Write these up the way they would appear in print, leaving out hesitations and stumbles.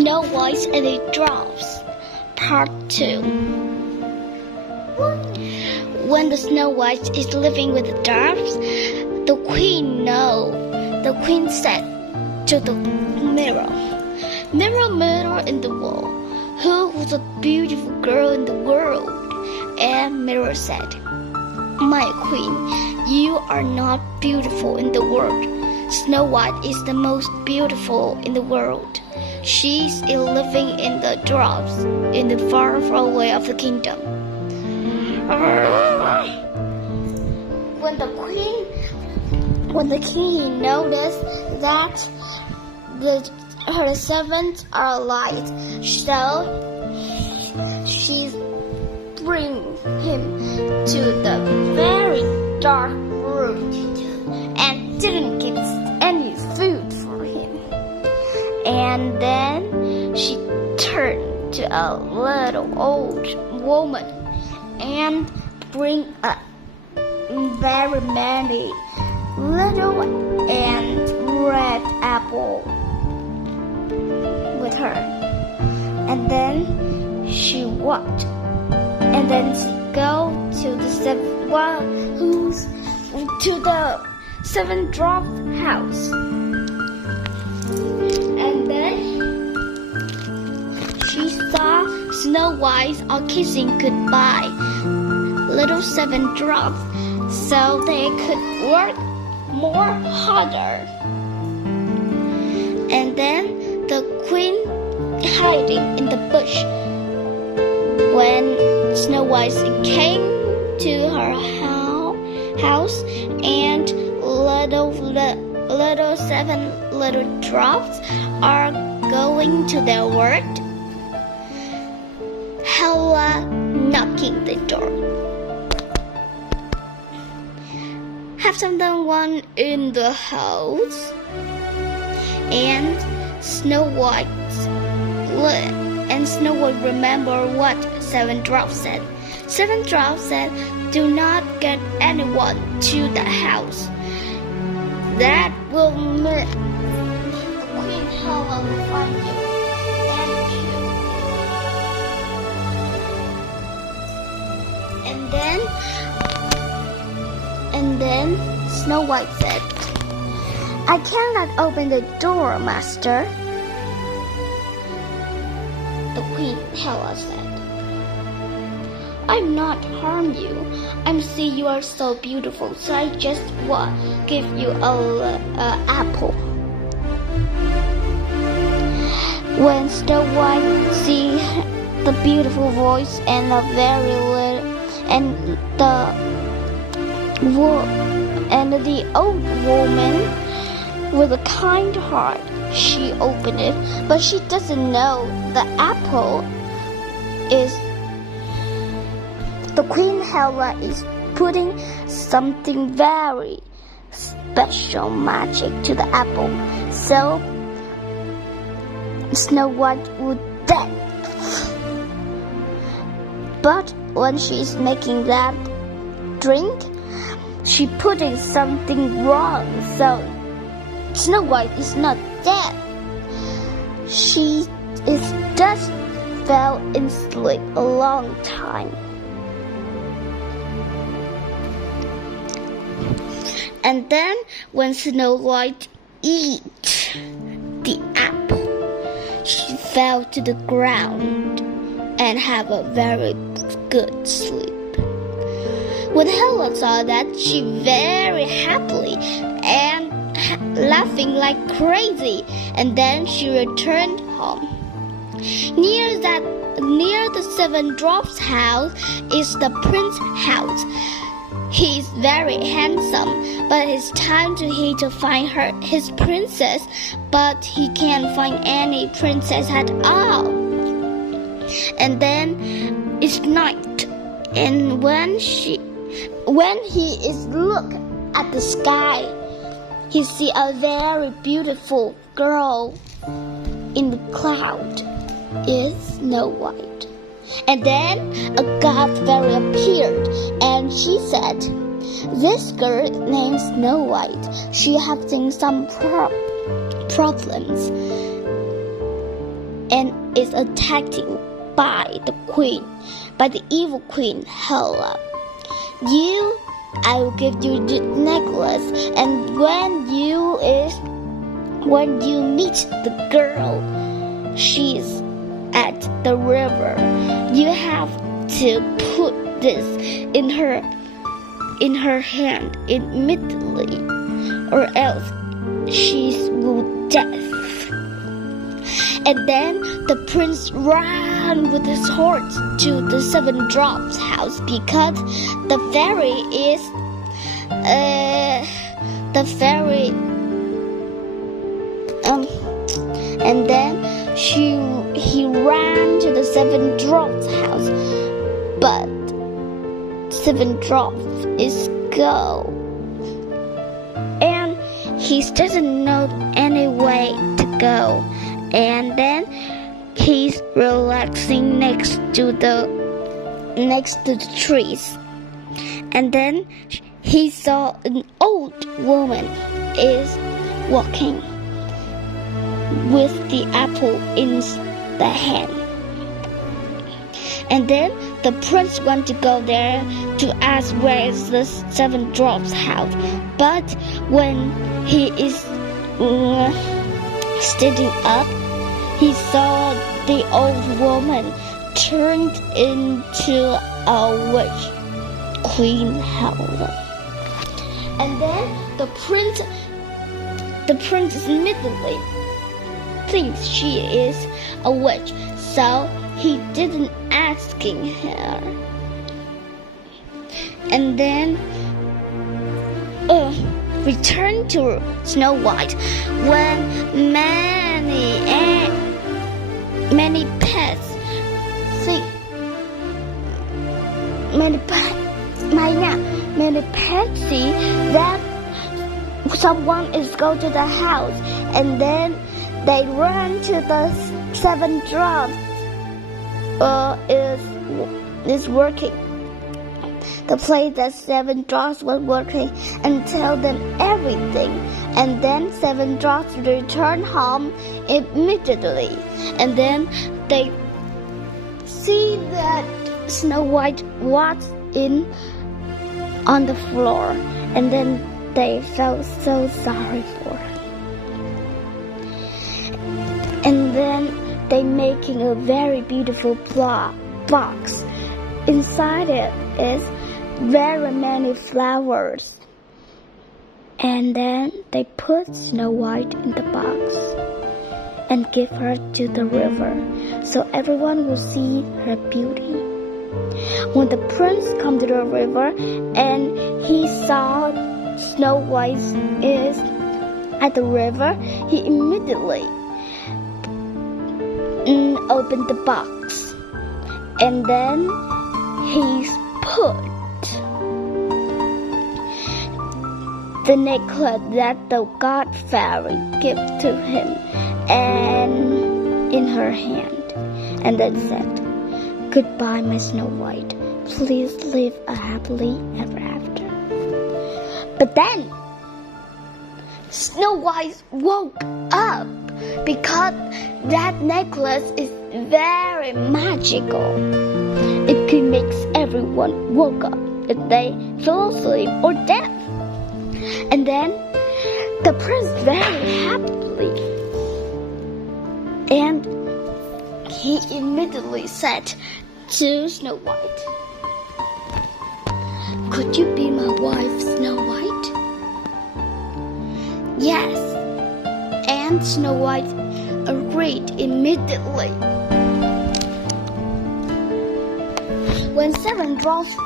Snow White and the Dwarfs, Part 2. When the Snow White is living with the dwarfs, the queen said to the mirror, "Mirror, mirror in the wall, who was a beautiful girl in the world?" And mirror said, "My queen, you are not beautiful in the world. Snow White is the most beautiful in the world. She's living in the dwarfs, in the far, far away of the kingdom." When the king noticed that her servants are alive, so she bring him to the very dark room and didn't get any food for him. And then she turned to a little old woman and bring a very many little and red apple with her. And then she walked, and then she go to the seven dwarf house. And then she saw Snow White all kissing goodbye little seven dwarfs, so they could work more harder. And then the queen hiding in the bush. When Snow White came to her house and little seven little dwarfs are going to their work, Hella knocking the door. "Have someone in the house?" And Snow White remembered what seven dwarfs said. Seven dwarfs said, "Do not get anyone to the house. That will mean Queen Hella will find you and kill you." And then Snow White said, "I cannot open the door, master." The Queen Hella said, "I'm not harm you. I see you are so beautiful, so I just give you a apple." When Snow White see the beautiful voice and the very little and the old woman with a kind heart, she opened it, but she doesn't know the apple is the Queen Hella is putting something very special magic to the apple, so Snow White would die. But when she's making that drink, she putting something wrong, so Snow White is not dead. She is just fell in sleep a long time. And then when Snow White eat the apple, she fell to the ground and have a very good sleep. When Hella saw that, she very happily and laughing like crazy, and then she returned home. Near the seven dwarfs' house is the prince's house. He's very handsome, but it's time to find his princess, but he can't find any princess at all. And then it's night, and when he is look at the sky, he see a very beautiful girl in the cloud. It's Snow White. And then a god fairy appeared, and she said, "This girl named Snow White. She having some problems. and is attacked by the evil queen Hela. I will give you the necklace, and when you meet the girl, she's at the river. You have to put this in her hand immediately, or else she will death. And then the prince ran with his horse to the seven dwarfs' house, because the fairy and then he ran to the seven dwarfs' house, but seven dwarfs is gone, and he doesn't know any way to go. And then he's relaxing next to the trees, and then he saw an old woman is walking with the apple in the hand. And then the prince wanted to go there to ask where is the seven dwarfs' house, but when he is standing up, he saw the old woman turned into a witch, Queen Helen. And then the prince immediately thinks she is a witch, so he didn't asking her. And then return to Snow White when many pets see that someone is going to the house, and then they run to the seven dwarfs is working. The place that seven dwarfs was working, and tell them everything. And then seven dwarfs return home immediately. And then they see that Snow White was on the floor, and then they felt so sorry for her. And then they making a very beautiful box. Inside it is very many flowers. And then they put Snow White in the box and give her to the river, so everyone will see her beauty. When the prince come to the river and he saw Snow White is at the river, he immediately opened the box, and then he put the necklace that the god fairy gave to him and in her hand, and then said, "Goodbye, my Snow White. Please live a happily ever after." But then Snow White woke up, because that necklace is very magical. It can make everyone woke up if they fell asleep or dead. And then the prince very happily, and he immediately said to Snow White, "Could you be my wife, Snow White?" Yes, and Snow White agreed immediately. When seven dwarfs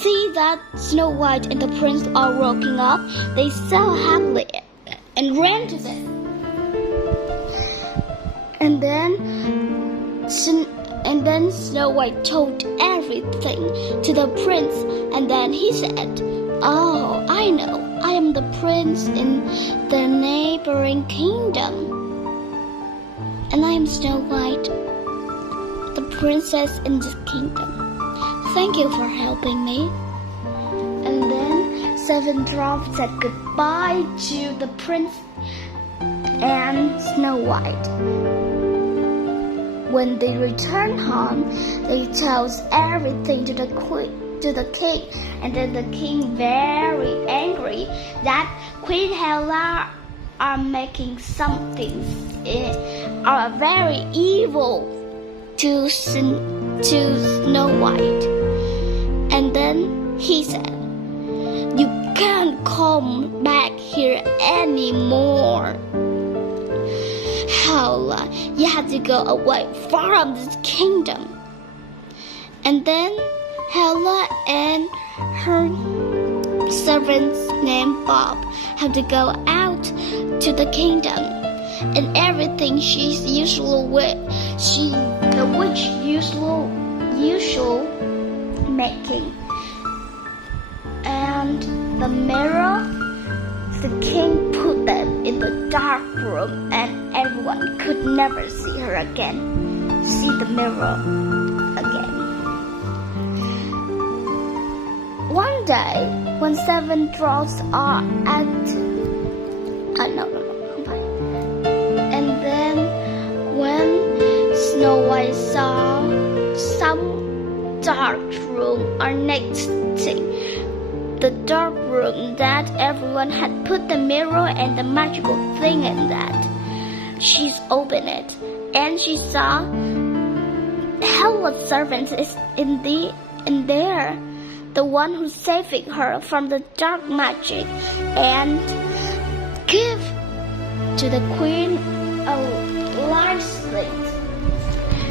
see that Snow White and the prince are waking up, they so happily and ran to them. And then Snow White told everything to the prince, and then he said, "Oh, I know. I am the prince in the neighboring kingdom, and I am Snow White, the princess in this kingdom. Thank you for helping me." And then seven dwarfs said goodbye to the prince and Snow White. when they return home, they tells everything to the king, and then the king very angry that Queen Hela are making something are very evil to Snow White. And then he said, "You can't come back here anymore. Hela, you have to go away from this kingdom." And then Hela and her servants named Bob have to go out to the kingdom, and everything she's usual with, the witch usual making, and the mirror, the king put them in the dark room, and everyone could never see her again, see the mirror again. One day, when 7 dwarfs are at and then when Snow White saw some dark room or next thing, the dark room that everyone had put the mirror and the magical thing in that, she's opened it and she saw Hela's servant is in there, the one who's saving her from the dark magic, and give to the queen a large slate.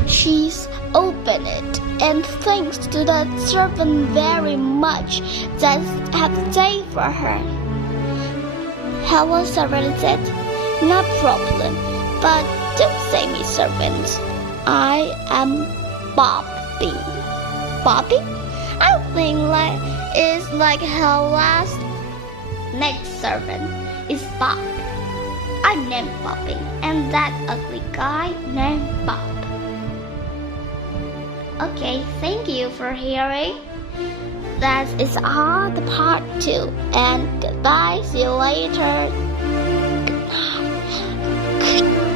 She's opened it and thanks to the servant very much that have saved for her. Hela's servant said, "No problem, but don't say me, servant. I am Bobby." Bobby? I think it's like Hela's next servant is Bob. I'm named Bobby, and that ugly guy named Bob. Okay, thank you for hearing. That is all the part 2, and goodbye, see you later. Good night. Good